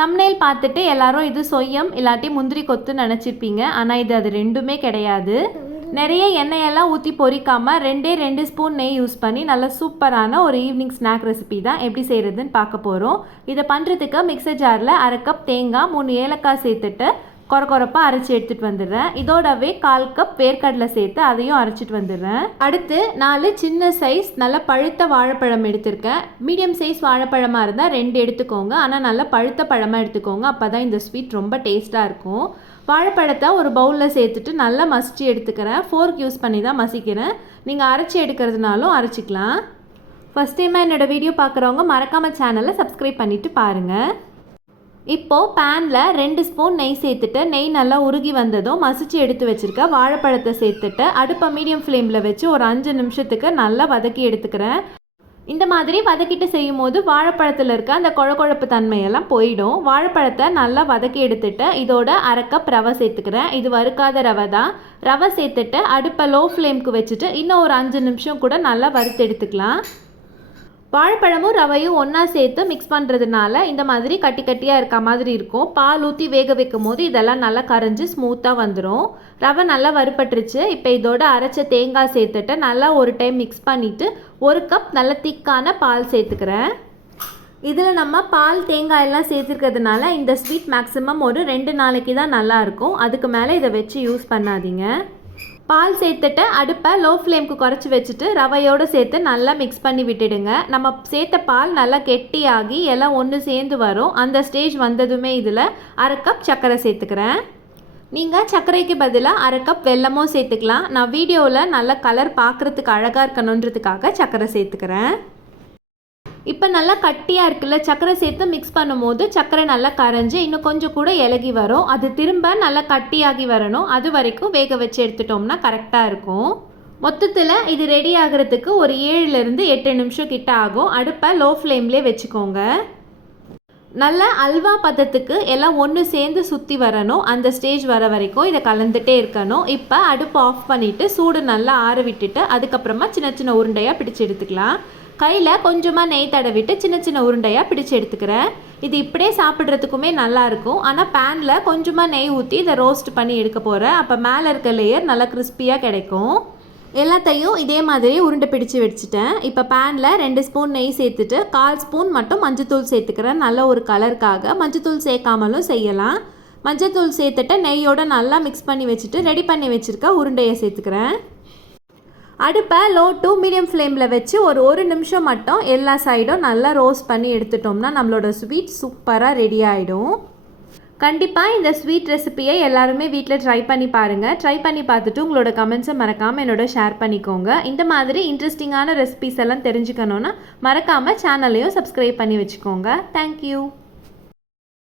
தம்னேல் பார்த்துட்டு எல்லாரும் இது சொய்யம் இல்லாட்டி முந்திரி கொத்து நினச்சிருப்பீங்க. ஆனால் இது அது ரெண்டுமே கிடையாது. நிறைய எண்ணெயெல்லாம் ஊற்றி பொறிக்காமல் ரெண்டே ரெண்டு ஸ்பூன் நெய் யூஸ் பண்ணி நல்ல சூப்பரான ஒரு ஈவினிங் ஸ்நாக் ரெசிபி தான் எப்படி செய்கிறதுன்னு பார்க்க போகிறோம் இதை பண்ணுறதுக்கு மிக்சர் ஜாரில் அரை கப் தேங்காய் மூணு ஏலக்காய் சேர்த்துட்டு கொர கொரப்பாக அரைச்சி எடுத்துகிட்டு வந்துடுறேன். இதோடவே கால் கப் வேர்க்கடலை சேர்த்து அதையும் அரைச்சிட்டு வந்துடுறேன். அடுத்து நாலு சின்ன சைஸ் நல்ல பழுத்த வாழைப்பழம் எடுத்திருக்கேன். மீடியம் சைஸ் வாழைப்பழமாக இருந்தால் ரெண்டு எடுத்துக்கோங்க. ஆனால் நல்ல பழுத்த பழமாக எடுத்துக்கோங்க. அப்போ தான் இந்த ஸ்வீட் ரொம்ப டேஸ்ட்டாக இருக்கும். வாழைப்பழத்தை ஒரு பவுலில் சேர்த்துட்டு நல்லா மசிச்சு எடுத்துக்கிறேன். ஃபோர்க் யூஸ் பண்ணி தான் மசிக்கிறேன். நீங்கள் அரைச்சி எடுக்கிறதுனாலும் அரைச்சிக்கலாம். ஃபஸ்ட் டைமாக என்னோடய வீடியோ பார்க்குறவங்க மறக்காமல் சேனலை சப்ஸ்கிரைப் பண்ணிவிட்டு பாருங்கள் இப்போது பேனில் ரெண்டு ஸ்பூன் நெய் சேர்த்துட்டு நெய் நல்லா உருகி வந்ததும் மசிச்சு எடுத்து வச்சுருக்க வாழைப்பழத்தை சேர்த்துட்டு அடுப்பை மீடியம் ஃப்ளேமில் வச்சு ஒரு அஞ்சு நிமிஷத்துக்கு நல்லா வதக்கி எடுத்துக்கிறேன். இந்த மாதிரி வதக்கிட்டு செய்யும் போது வாழைப்பழத்தில் இருக்க அந்த குழகுழப்பு தன்மையெல்லாம் போயிடும். வாழைப்பழத்தை நல்லா வதக்கி எடுத்துட்டு இதோட அரை கப் ரவை சேர்த்துக்கிறேன். இது வறுக்காத ரவை தான். ரவை சேர்த்துட்டு அடுப்பை லோ ஃப்ளேம்க்கு வச்சுட்டு இன்னும் ஒரு அஞ்சு நிமிஷம் கூட நல்லா வறுத்து எடுத்துக்கலாம். வாழைப்பழமும் ரவையும் ஒன்றா சேர்த்து மிக்ஸ் பண்ணுறதுனால இந்த மாதிரி கட்டி கட்டியாக இருக்க மாதிரி இருக்கும். பால் ஊற்றி வேக வைக்கும் போது இதெல்லாம் நல்லா கரைஞ்சி ஸ்மூத்தாக வந்துடும் ரவை நல்லா வறுபட்டுருச்சு. இப்போ இதோட அரைச்ச தேங்காய் சேர்த்துட்டு நல்லா ஒரு டைம் மிக்ஸ் பண்ணிவிட்டு ஒரு கப் நல்ல திக்கான பால் சேர்த்துக்கிறேன். இதில் நம்ம பால் தேங்காய் எல்லாம் சேர்த்துருக்கிறதுனால இந்த ஸ்வீட் மேக்ஸிமம் ஒரு ரெண்டு நாளைக்கு தான் நல்லாயிருக்கும் அதுக்கு மேலே இதை வச்சு யூஸ் பண்ணாதீங்க. பால் சேர்த்துட்டு அடுப்பை லோ ஃப்ளேம்க்கு குறைச்சி வச்சுட்டு ரவையோடு சேர்த்து நல்லா மிக்ஸ் பண்ணி விட்டுடுங்க. நம்ம சேர்த்த பால் நல்லா கெட்டியாகி எல்லாம் ஒன்று சேர்ந்து வரும். அந்த ஸ்டேஜ் வந்ததுமே இதில் அரை கப் சர்க்கரை சேர்த்துக்கிறேன். நீங்கள் சர்க்கரைக்கு பதிலாக அரை கப் வெல்லமும் சேர்த்துக்கலாம். நான் வீடியோவில் நல்ல கலர் பார்க்குறதுக்கு அழகாக இருக்கணுன்றதுக்காக சர்க்கரை சேர்த்துக்கிறேன். இப்போ நல்லா கட்டியாக இருக்குல்ல சர்க்கரை சேர்த்து மிக்ஸ் பண்ணும்போது சர்க்கரை நல்லா கரைஞ்சி இன்னும் கொஞ்சம் கூட இலகி வரும். அது திரும்ப நல்லா கட்டியாகி வரணும். அது வரைக்கும் வேக வச்சு எடுத்துட்டோம்னா கரெக்டாக இருக்கும். மொத்தத்தில் இது ரெடி ஆகிறதுக்கு ஒரு ஏழுலேருந்து எட்டு நிமிஷம் கிட்ட ஆகும். அடுப்பை லோ ஃப்ளேம்லேயே வச்சுக்கோங்க. நல்ல அல்வா பதத்துக்கு எல்லாம் ஒன்று சேர்ந்து சுற்றி வரணும். அந்த ஸ்டேஜ் வர வரைக்கும் இதை கலந்துகிட்டே இருக்கணும். இப்போ அடுப்பு ஆஃப் பண்ணிவிட்டு சூடு நல்லா ஆற விட்டுட்டு அதுக்கப்புறமா சின்ன சின்ன உருண்டையாக பிடிச்சி எடுத்துக்கலாம். கையில் கொஞ்சமாக நெய் தடவிட்டு சின்ன சின்ன உருண்டையாக பிடிச்சு எடுத்துக்கிறேன். இது இப்படியே சாப்பிட்றதுக்குமே நல்லாயிருக்கும் ஆனால் பேனில் கொஞ்சமாக நெய் ஊற்றி இதை ரோஸ்ட் பண்ணி எடுக்க போகிறேன் அப்போ மேலே இருக்க லேயர் நல்லா கிறிஸ்பியாக கிடைக்கும். எல்லாத்தையும் இதே மாதிரி உருண்டை பிடிச்சு வச்சுட்டேன். இப்போ பேனில் ரெண்டு ஸ்பூன் நெய் சேர்த்துட்டு கால் ஸ்பூன் மட்டும் மஞ்சத்தூள் சேர்த்துக்கிறேன். நல்ல ஒரு கலருக்காக மஞ்சத்தூள் சேர்க்காமலும் செய்யலாம். மஞ்சத்தூள் சேர்த்துட்டு நெய்யோடு நல்லா மிக்ஸ் பண்ணி வச்சுட்டு ரெடி பண்ணி வச்சுருக்க உருண்டையை சேர்த்துக்கிறேன். அடுப்பை லோ டு மீடியம் ஃப்ளேமில் வச்சு ஒரு ஒரு நிமிஷம் மட்டும் எல்லா சைடும் நல்லா ரோஸ்ட் பண்ணி எடுத்துட்டோம்னா நம்மளோட ஸ்வீட் சூப்பராக ரெடி ஆகிடும் கண்டிப்பாக இந்த ஸ்வீட் ரெசிப்பியை எல்லாருமே வீட்டில் ட்ரை பண்ணி பாருங்கள் ட்ரை பண்ணி பார்த்துட்டு உங்களோட கமெண்ட்ஸை மறக்காமல் என்னோட ஷேர் பண்ணிக்கோங்க. இந்த மாதிரி இன்ட்ரெஸ்டிங்கான ரெசிபிஸ் எல்லாம் தெரிஞ்சுக்கணுன்னா மறக்காமல் சேனலையும் சப்ஸ்கிரைப் பண்ணி வச்சுக்கோங்க. தேங்க்யூ